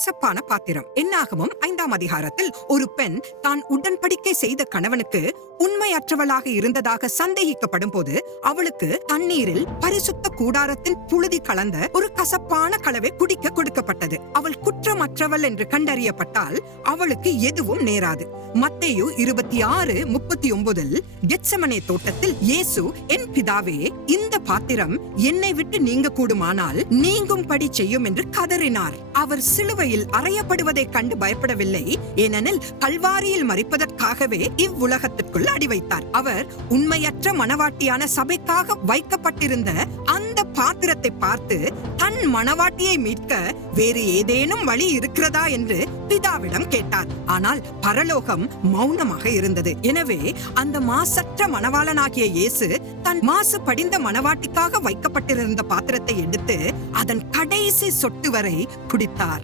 கசப்பான பாத்திரம். என்னாகமம் 5ஆம் அதிகாரத்தில் ஒரு பெண் தான் உடன்படிக்கை செய்த கணவனுக்கு உண்மையற்றவளாக இருந்ததாக சந்தேகிக்கப்படும் போது அவளுக்கு தண்ணீரில் பரிசுத்த கூடாரத்தின் புழுதி கலந்த ஒரு கசப்பான கலவை குடிக்க கொடுக்கப்பட்டது. அவள் குற்றமற்றவள் என்று கண்டறியப்பட்டால் அவளுக்கு எதுவும் நேராது. மத்தேயு 26:39 கெத்செமனே தோட்டத்தில் இயேசு, என் பிதாவே, இந்த பாத்திரம் என்னை விட்டு நீங்க கூடுமானால் நீங்கும்படி செய்யும் என்று கதறினார். அவர் சிலுவையில் அறையப்படுவதை கண்டு பயப்படவில்லை. ஏனெனில் கல்வாரியில் மரிப்பதற்காகவே இவ்வுலகத்திற்குள் அடி வைத்தார். அவர் உண்மையற்ற மனவாட்டியான சபைக்காக வைக்கப்பட்டிருந்த அந்த பாத்திரத்தை பார்த்து தன் மனவாட்டியை மீட்க வேறு ஏதேனும் வழி இருக்கிறதா என்று பிதாவிடம் கேட்டார். ஆனால் பரலோகம் மௌனமாக இருந்தது. எனவே அந்த மாசற்ற மணவாளனாகிய இயேசு தன் மாசு படிந்த மணவாட்டிக்காக வைக்கப்பட்டிருந்த பாத்திரத்தை எடுத்து அதன் கடைசி சொட்டு வரை குடித்தார்.